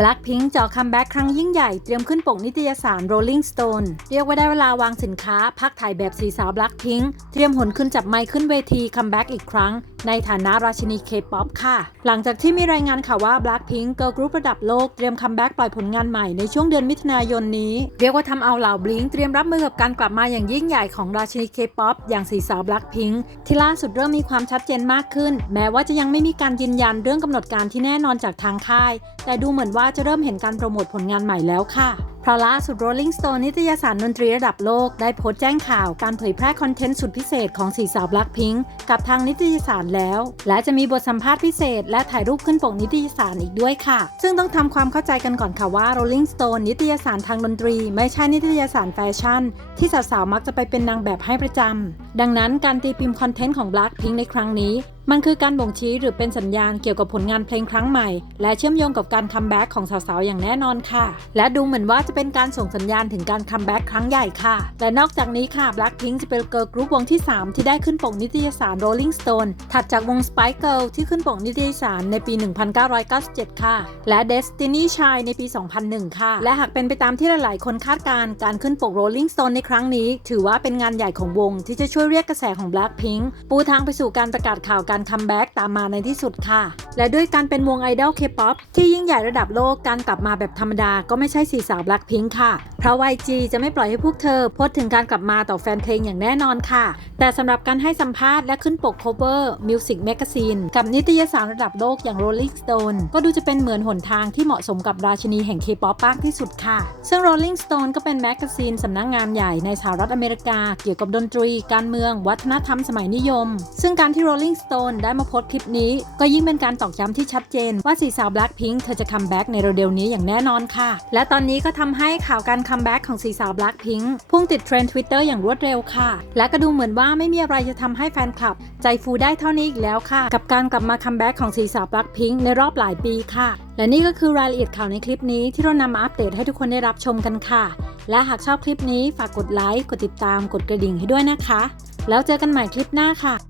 Blackpink จ่อคัมแบ็กครั้งยิ่งใหญ่เตรียมขึ้นปกนิตยสาร Rolling Stone เรียกว่าได้เวลาวางสินค้า พักถ่ายแบบสีสาว Blackpink เตรียมหนขึ้นจับไมค์ขึ้นเวทีคัมแบ็กอีกครั้งในฐานะราชินี K-POP ค่ะ หลังจากที่มีรายงานข่าวว่า Blackpink เกิร์ลกรุ๊ประดับโลกเตรียมคัมแบ็กปล่อยผลงานใหม่ในช่วงเดือนมิถุนายนนี้ เรียกว่าทำเอาเหล่า Blink เตรียมรับมือกับการกลับมาอย่างยิ่งใหญ่ของราชินี K-POP อปอย่างสีสาว Blackpink ที่ล่าสุดเริ่มมีความชัดเจนมากขึ้น แม้ว่าจะยังไม่มีการยืนยันเรื่องกำหนดการที่แน่นอนจากทางค่าย แต่ดูเหมือนว่าจะเริ่มเห็นการโปรโมทผลงานใหม่แล้วค่ะเพราะล่าสุด Rolling Stone นิตยสารดนตรีระดับโลกได้โพสต์แจ้งข่าวการเผยแพร่คอนเทนต์สุดพิเศษของสีสาว Blackpink กับทางนิตยสารแล้ว และจะมีบทสัมภาษณ์พิเศษ และถ่ายรูปขึ้นปกนิตยสารอีกด้วยค่ะ ซึ่งต้องทำความเข้าใจกันก่อนค่ะว่า Rolling Stone นิตยสารทางดนตรี ไม่ใช่นิตยสารแฟชั่น ที่สาวๆมักจะไปเป็นนางแบบให้ประจำดังนั้นการตีพิมพ์คอนเทนต์ของ Blackpink ในครั้งนี้ มันคือการบ่งชี้หรือเป็นสัญญาณเกี่ยวกับผลงานเพลงครั้งใหม่ และเชื่อมโยงกับการคัมแบ็กของสาวๆ อย่างแน่นอนค่ะ และดูเหมือนว่าจะเป็นการส่งสัญญาณถึงการคัมแบ็กครั้งใหญ่ค่ะ และนอกจากนี้ค่ะ Blackpink จะเป็นเกิร์ลกรุ๊ปวงที่ 3 ที่ได้ขึ้นปกนิตยสาร Rolling Stone ถัดจากวง Spice Girl ที่ขึ้นปกนิตยสารในปี 1997 ค่ะ และ Destiny Child ในปี 2001 ค่ะ และหากเป็นไปตามที่หลายๆ คนคาดการณ์การขึ้นปก Rolling Stone ในครั้งนี้ ถือว่าเป็นงานใหญ่ของวงที่จะช่วยเรียกกระแสของ Blackpink ปูทางไปสู่การประกาศข่าวการคัมแบ็กตามมาในที่สุดค่ะ และด้วยการเป็นวงไอดอลเคป๊อปที่ยิ่งใหญ่ระดับโลกการกลับมาแบบธรรมดาก็ไม่ใช่สีสาว Blackpink ค่ะ เพราะ YG จะไม่ปล่อยให้พวกเธอพูดถึงการกลับมาต่อแฟนเพลงอย่างแน่นอนค่ะ แต่สำหรับการให้สัมภาษณ์และขึ้นปก cover Music Magazine กับนิตยสารระดับโลกอย่าง Rolling Stone ก็ดูจะเป็นเหมือนหนทางที่เหมาะสมกับราชินีแห่ง K-POP มากที่สุดค่ะ ซึ่ง Rolling Stone ก็เป็นแมกกาซีนสำนักงานใหญ่ในสหรัฐอเมริกา เกี่ยวกับดนตรี การเมือง วัฒนธรรมสมัยนิยม ซึ่งการที่ Rolling Stone ได้มาโพสคลิปนี้ ก็ยิ่งเป็นการตอกย้ำที่ชัดเจน ว่าสีสาว Blackpink เธอจะคัมแบ็กในเร็วๆนี้อย่างแน่นอนค่ะ และตอนนี้ก็ทำให้ข่าวการคัมแบ็กของสีสาว Blackpink พุ่งติดเทรนด์ Twitter อย่างรวดเร็วค่ะ และก็ดูเหมือนว่าไม่มีอะไรจะทำให้แฟนคลับ ใจฟูได้เท่านี้อีกแล้วค่ะ กับการกลับมาคัมแบ็กของสีสาว Blackpink ในรอบหลายปีค่ะ และนี่ก็คือรายละเอียดข่าวในคลิปนี้ที่เรานำมาอัปเดตให้ทุกคนได้รับชมกันค่ะ และหากชอบคลิปนี้ฝากกดไลค์กดติดตามกดกระดิ่งให้ด้วยนะคะ แล้วเจอกันใหม่คลิปหน้าค่ะ